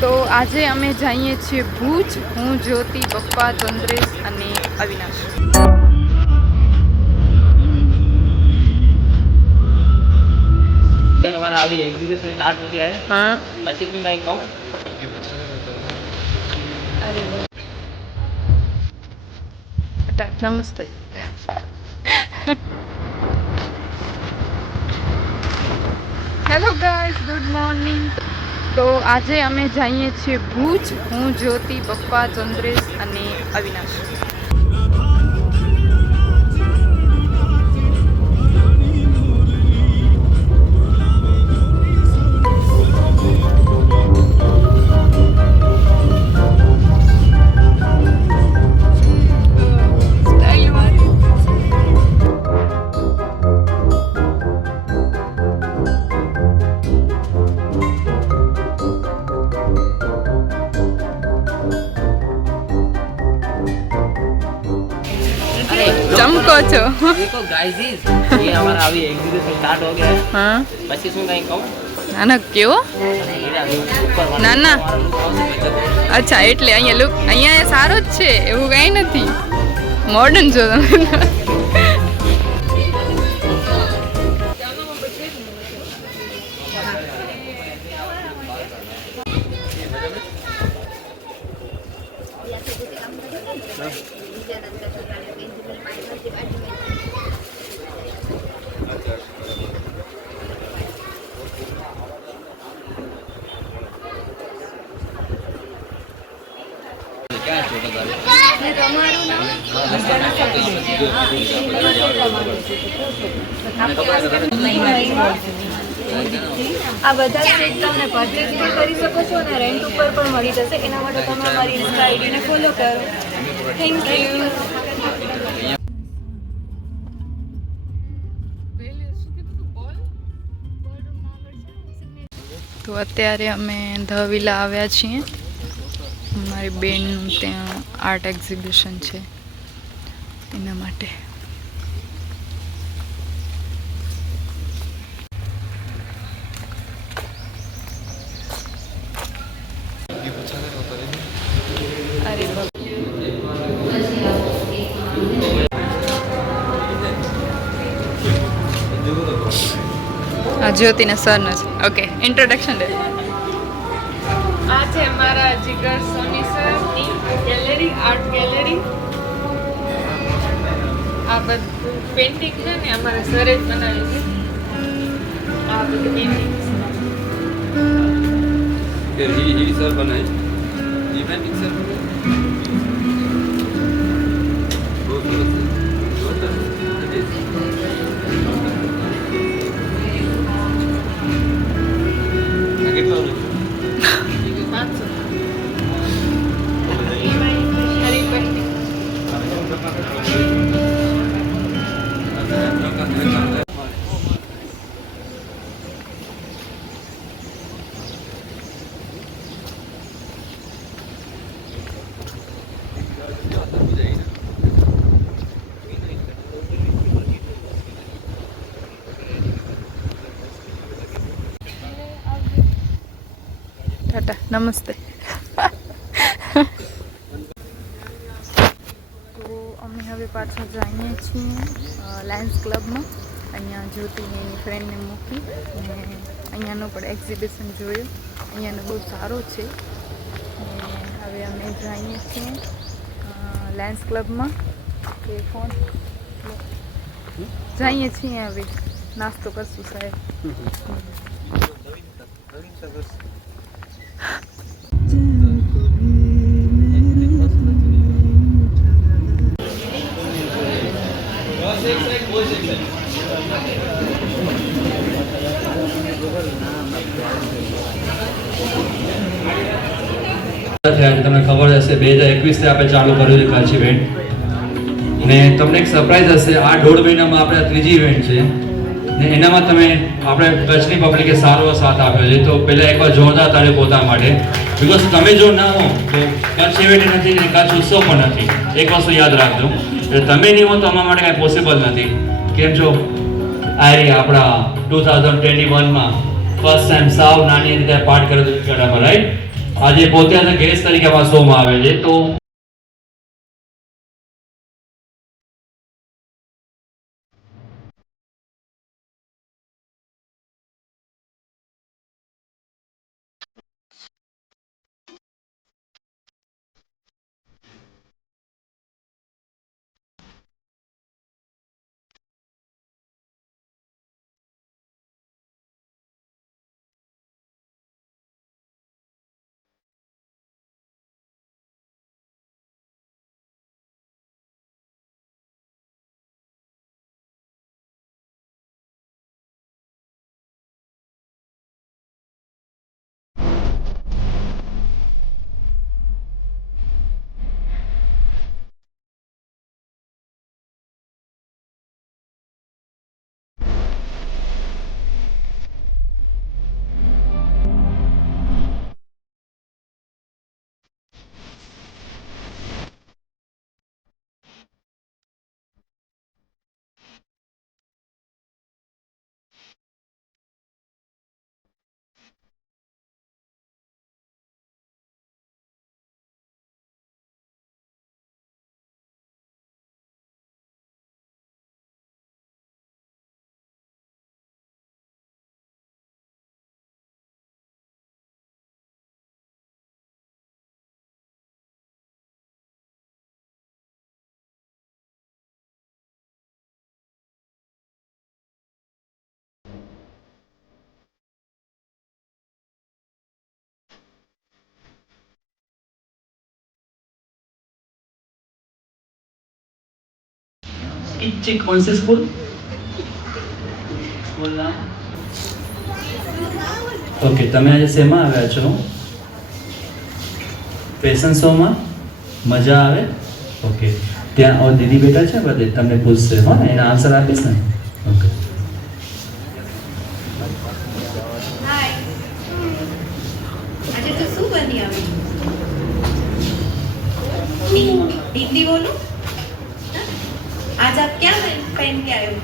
તો આજે અમે જઈએ છીએ ભુજ. હું, જ્યોતિ, પપ્પા, ચંદ્રેશ અને અવિનાશ. हाँ नमस्ते. Hello guys, good morning. તો આજે અમે જઈએ છીએ ભુજ. હું, જ્યોતિ, પપ્પા, ચંદ્રેશ અને અવિનાશ. चमको छो. देखो गाइस, ये हमारा अभी एग्जीबिशन स्टार्ट हो गया है. हाँ પછી શું કઈ કહું? આના કેવો? ના ના, અચ્છા એટલે અહીંયા લુક અહીંયા સારો જ છે, એવું કઈ નથી. મોડર્ન છો તમે. આ બધા સેટ તમે પરચેઝ પણ કરી શકો છો અને રેન્ટ ઉપર પણ મળી જશે. એના માટે તમે અમારી ઇન્સ્ટા આઈડીને ફોલો કરો. Thank you. તો અત્યારે અમે ધ વિલા આવ્યા છીએ. મારી બેનનું ત્યાં આર્ટ એક્ઝિબિશન છે એના માટે. અરે આ જ્યોતિના સરનો છે. ઓકે, ઇન્ટ્રોડક્શન દે. આ છે મારા જીગર સોની સરની ગેલેરી, આર્ટ ગેલેરી. આ બધું પેઇન્ટિંગ છે ને અમારા સરે જ બનાવ્યું છે. આ બધું પેઇન્ટિંગ ही सर बनाए ये पेंटिंग सर बहुत ટાટા, નમસ્તે. તો અમે હવે પાછા જઈએ છીએ લાયન્સ ક્લબમાં. અહીંયા જ્યોતિને એની ફ્રેન્ડને મૂકી અને અહીંયાનો પણ એક્ઝિબિશન જોયો. અહીંયાનો બહુ સારો છે. અને હવે અમે જઈએ છીએ લાયન્સ ક્લબમાં. કે ફોન જઈએ છીએ હવે નાસ્તો કરશું સાહેબ. તમને ખબર હશે 2021 આપણે ચાલુ કર્યું છે કચ્છ ઇવેન્ટ, ને તમને એક સરપ્રાઈઝ હશે. આ 1.5 મહિનામાં આપણે આ ત્રીજી ઇવેન્ટ છે ને એનામાં તમે આપણે કચ્છની પબ્લિકે સારો સાથ આપ્યો છે. તો પહેલાં એકવાર જોરદાર તાળી પોતા માટે, બિકોઝ તમે જો ના હો તો કચ્છ ઇવેન્ટ નથી ને કચ્છ ઉત્સવ પણ નથી. એક વસ્તુ યાદ રાખજો, એટલે તમે નહીં હો તો અમારા માટે કાંઈ પોસિબલ નથી. કેમ છો? આ આપણા 2021માં ફર્સ્ટ ટાઈમ સાવ નાની રીતે પાર્ટ કર્યો હતો, રાઈટ? આજે પોતે ગેસ્ટ તરીકે અમારા શોમાં આવે છે. તો किच्ची कौन से स्कूल बोलना ઓકે, તમે આજે શેમાં આવ્યા છો? ફેશન શોમાં મજા આવે? ઓકે, ત્યાં દીદી બેઠા છે, બધે તમને પૂછશે, હો ને, એના આન્સર આપીશ ને. ઓકે, हाय આજે તો શું બની આવી हिंदी बोलो आज आप क्या पहन के आए हो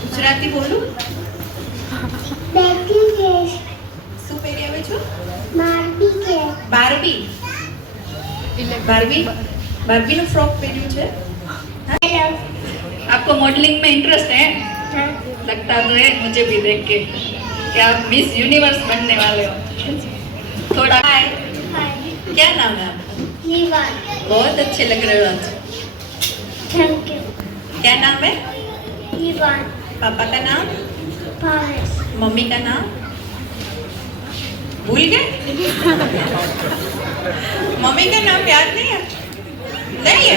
गुजराती बोलो શું પહેરી આવે છો બાર્બી बार्बी नो फ्रॉक पहनू है. आपको मॉडलिंग में इंटरेस्ट है? लगता तो है मुझे भी देख के कि आप मिस यूनिवर्स बनने वाले हो. थोड़ा हाय. क्या नाम है आपका? बहुत अच्छे लग रहे हो आज. Thank you. क्या नाम है? ईवान. पापा का नाम? पारस. मम्मी का नाम भूल गए? मम्मी का नाम याद नहीं है? नहीं है.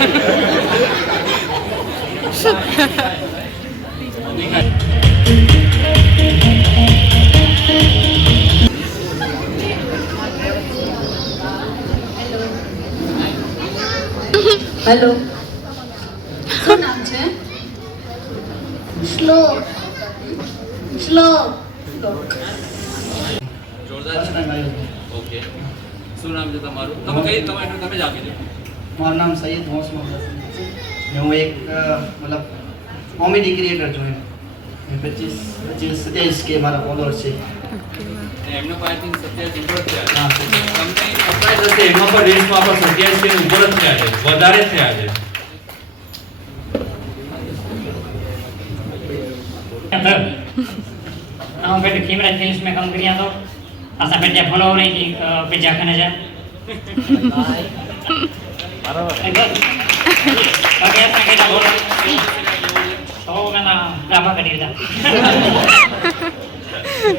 हेलो. શું નામ છે? स्लो. ઓકે, શું નામ છે તમારું? તમે કઈ તમે જ આપી દો. મારું નામ સૈયદ મોહમ્મદ હસન છે ને હું એક મતલબ કોમેડી ક્રિએટર છું. 25-27 કે મારા ફોલોઅર્સ છે. એમનો પણ આઈ થિંક 27 ઉપર છે. હા, તમને સરપ્રાઈઝ હશે, એમાં પણ રેન્જમાં પણ 27 કે ઉપર જ થયા છે, વધારે જ થયા છે. हम फिर कैमरा फिल्म्स में काम करिया तो असा पेजा फॉलो हो रही थी पेजा खाने जा बराबर ओके ऐसा केटा बोलो तो मैंने राबा कर दिया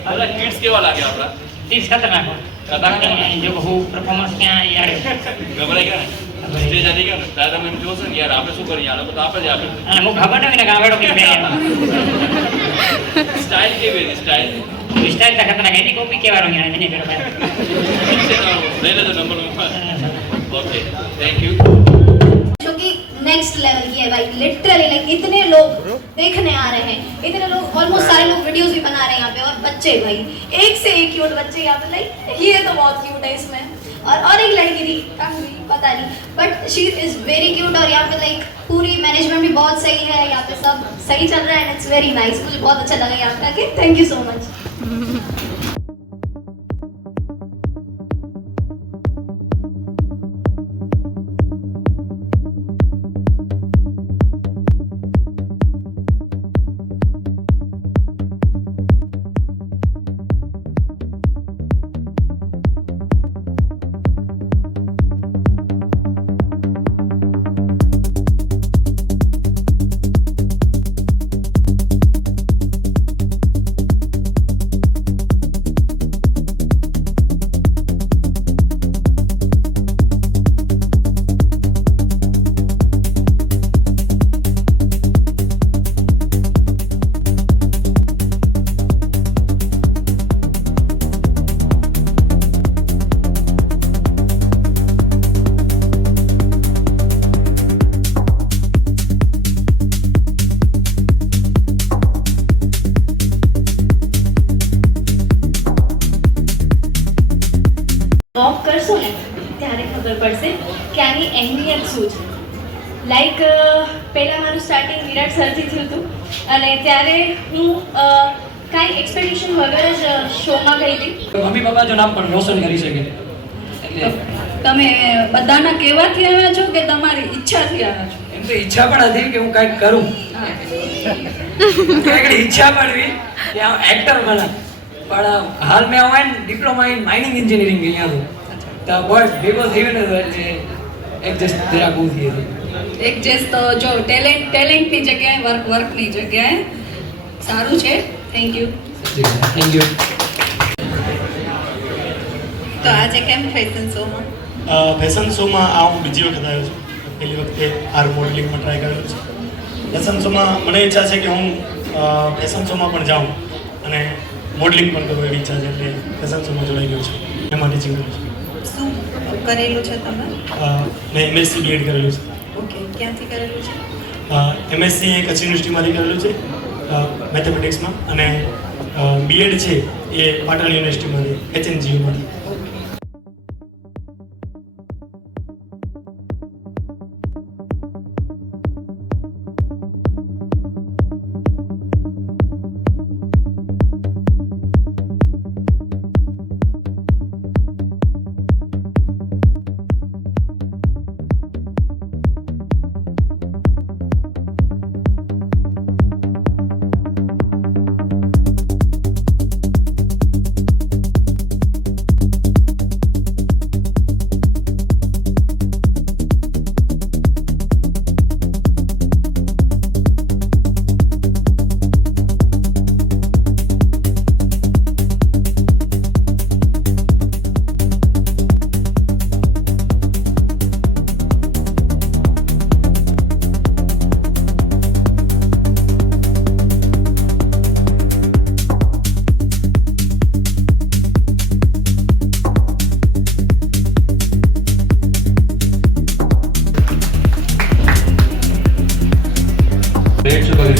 આપણા કિડ્સ કેવા લાગે આપણા? 30 खतरनाक हो जो को परफॉर्मेंस क्या यार ગભરાઈ ગયા ને? સ્ટેજ આવી ગયા ને ત્યારે તમે એમ જોશો ને યાર આપણે શું કરીએ, આ લોકો તો આપણે જ આપે. અને હું ખબર નથી કે આવેડો કે બે સ્ટાઇલ કેવી હતી? સ્ટાઇલ स्टाइल का खतरनाक है नहीं कॉपी के वालों ने नहीं करो લઈ લેજો નંબર. Okay, thank you. जो कि नेक्स्ट लेवल की है भाई. लिटरली लाइक इतने लोग देखने आ रहे हैं, इतने लोग ऑलमोस्ट सारे लोग वीडियोस भी बना रहे हैं यहाँ पे. और बच्चे भाई एक से एक क्यूट बच्चे यहाँ पे. लाइक ये तो बहुत क्यूट है इसमें. और एक लड़की थी पता नहीं but she is very cute. और यहाँ पे लाइक पूरी मैनेजमेंट भी बहुत सही है, यहाँ पे सब सही चल रहा है एंड इट्स वेरी नाइस. मुझे बहुत अच्छा लगा यहाँ पे आके. Thank you so much. કરશો ને ત્યારે ખબર પડશે કે આની અહેમિયત શું છે. લાઈક પહેલાં મારું સ્ટાર્ટિંગ વિરાટ સરથી થયું હતું અને ત્યારે હું કાંઈ એક્સપેક્ટેશન વગર જ શોમાં ગઈ હતી. મમ્મી પપ્પા જો નામ પણ રોશન કરી શકે એટલે તમે બધાના કહેવાથી આવ્યા છો કે તમારી ઈચ્છાથી આવ્યા છો? એમ તો ઈચ્છા પણ હતી કે હું કંઈક કરું, કંઈક ઈચ્છા પણ હતી કે હું એક્ટર બના, પણ હાલ મેં હું ડિપ્લોમા ઇન માઇનિંગ એન્જિનિયરિંગ અહીંયા હતું તો બટ બીકોઝ ઇવન એટલે એડજસ્ટ જરા બહુ થઈ હતી. એક જેસ તો જો ટેલેન્ટની જગ્યાએ વર્કની જગ્યાએ સારું છે. Thank you. Thank you. તો આજે કેમ ફેશન શોમાં? ફેશન શોમાં આ હું બીજી વખત આવ્યો છું. પહેલી વખતે આર મોડલિંગમાં ટ્રાય કર્યો છે. ફેશન શોમાં મને ઈચ્છા છે કે હું ફેશન શોમાં પણ જાઉં અને મોડલિંગ પણ કરું એવી ઈચ્છા છે, એટલે ફેશન શોમાં જોડાઈ ગયો છું. એમાં ટીચિંગ કરું છું. શું કરેલું છે તમે? મેં એમએસસી બીએડ કરેલું છે. ઓકે, ક્યાંથી કરેલું છે? એમએસસી કચ્છ યુનિવર્સિટીમાંથી કરેલું છે મેથેમેટિક્સમાં, અને બીએડ છે એ પાટણ યુનિવર્સિટીમાંથી HNGUમાંથી.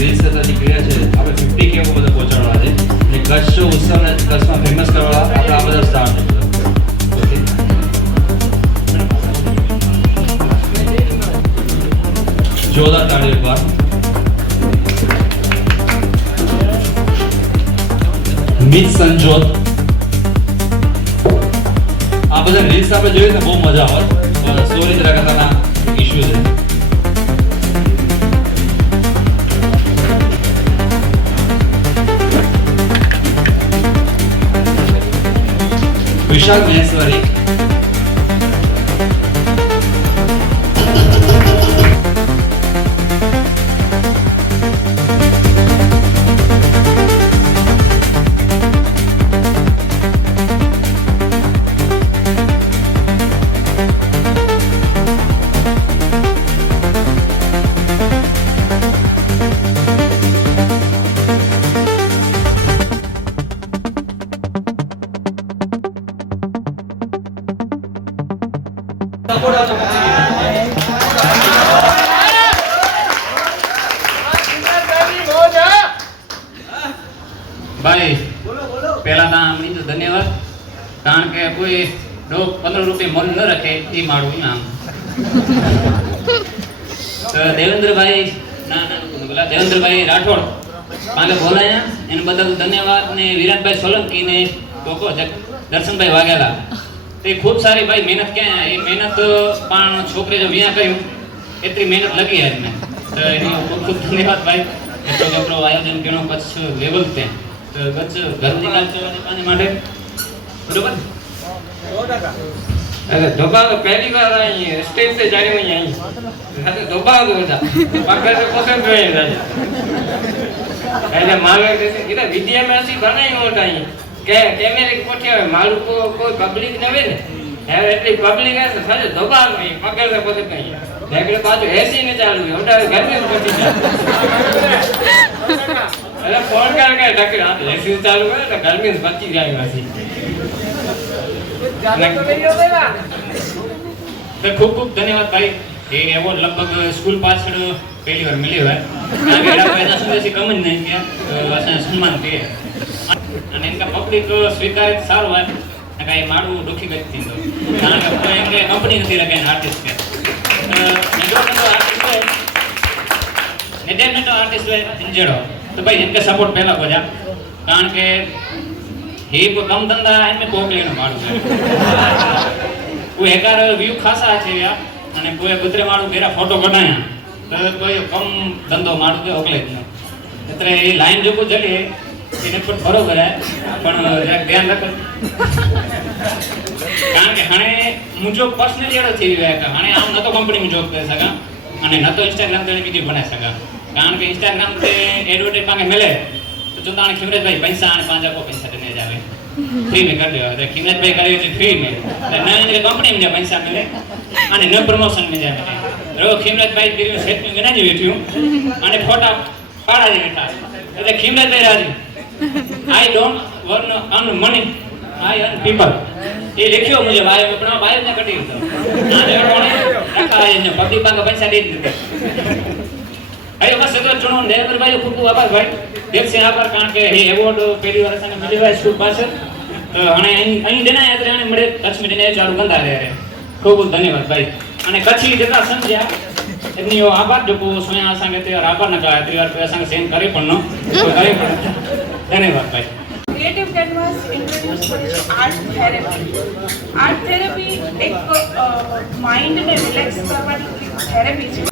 રીલ્સ થતી ક્રિયા છે આપણે 50K બધા પહોંચાડવા છે અને કચ્છ ઉત્સવને કચ્છમાં ફેમસ કરવા આપણે આ બધા સ્ટાર્ટ છે. જોરદાર તાળી એકવાર. મિસ સંજોત આ બધા રીલ્સ આપણે જોઈએ ને બહુ મજા આવે. સોરી જરા કરવાના ઇશ્યુ છે. વિશાલ મહેશ્વરી ભાઈ પહેલા તો ધન્યવાદ, કારણ કે કોઈ 15 રૂપિયા મોલ ન રાખે એ મારું નામ. દેવેન્દ્રભાઈ દેવેન્દ્રભાઈ રાઠોડ પાંચે બોલાયા એને બદલ ધન્યવાદ. ને વિરાટભાઈ સોલંકી ને ટોકો દર્શનભાઈ વાઘેલા તે ખૂબ સારી ભાઈ મહેનત ક્યાં એ મહેનત પણ છોકરી જો વિયા કર્યું એટલી મહેનત લગી આજ મેં તો એની ખૂબ ખૂબ ધન્યવાદ ભાઈ. એટલો આપણો આયોજન કર્યો કચ્છ લેવલ તે તો કચ્છ ગર્વની વાત કરવાની માટે બરોબર. અરે ધોબા તો પહેલી વાર અહીં સ્ટેજ पे जाने में आई अरे धोबा तो था पाकर से पसंद हुए हैं ऐसे मालूम है इधर विद्या में ऐसी बनाई होता है के कैमरे की पट्टी है मालूम को कोई पब्लिक न वे है એટલી પબ્લિક है तो सारे धोबा नहीं पकड़ से पसंद नहीं लेकिन बाजू ऐसी नहीं चालू है उधर घर में पहुंची जाए अरे फोन करके डॉक्टर हां ऐसी चालू है तो घर में बच्ची जाएगा ऐसी ખૂબ ખૂબ ધન્યવાદ ભાઈ. એ એવોર્ડ લગભગ સ્કૂલ પાછળ પહેલી વાર મળ્યો હોય એના સુધી કમ જ નહીં કે સન્માન કરીએ અને એનકા પબ્લિક સ્વીકારે સારું હોય કાંઈ મારું દુઃખી ગઈ થયું કારણ કે કોઈ એમ કે કંપની નથી લગાવીને આર્ટિસ્ટ કે નિર્દેશનો આર્ટિસ્ટ હોય इंजड़ो तो भाई इनके सपोर्ट पहला हो जा कारण के ये को कम धंधा इनमें कोकले नो मारू है कोई एकार व्यू खासा છે યાર અને કોઈ કુતરે મારું ઘેરા ફોટો કઢાયા તો કોઈ કમ ધંધો મારું કે ઓકલે જ ન એટલે એ લાઈન જો કો જલે એને પર બરોબર હે પણ જરાક ધ્યાન રાખો કારણ કે હણે મુજો પર્સનલી એડો થઈ ગયો કે હણે આમ નતો કંપની માં જોબ કરી સકા અને નતો ઇન્સ્ટાગ્રામ તે વિડિયો બનાવી સકા કારણ કે इंस्टाग्राम पे एडवर्टाइज पाके मिले तो चुनाव खिमरेज भाई पैसा आने 5 को पैसा देने जावे फ्री में कर दे तो खिमरेज भाई करे तो फ्री में ना इनके कंपनी में पैसा मिले અને ન પ્રમોશન में जावे रो खिमरेज भाई गिरी सेट में ना जी बैठ्યું અને ફોટા પાડા જે બેઠા એટલે खिमरेज भाई राजी I don't warn earn money I earn people ये लिखियो मुझे भाई अपना भाई ने कटी तो आने कोने रखा है ने पब्लिक का पैसा दे दे अरे बस तो चुनो देवर भाई खूब आभार भाई देव से आभार कारण के हे एवॉर्ड पहली बार संग मिले भाई स्कूल पास तो हणे અહીં દેના યાદ રે મળે કચ્છ में देने चालू गंदा रे खूब धन्यवाद भाई અને કચ્છી જેટલા સમજ્યા એમની આભાર જો કો સોયા સંગે તે આભાર ન કહેવાય ત્રીવાર पे संग सेन करे पण नो तो करे पण धन्यवाद भाई ક્રિએટિવ કેનવાસ ઇન્ટ્રોડ્યુસ કરીશું આર્ટ થેરેપી. આર્ટ થેરેપી એક માઇન્ડને રિલેક્સ કરવાની થેરેપી છે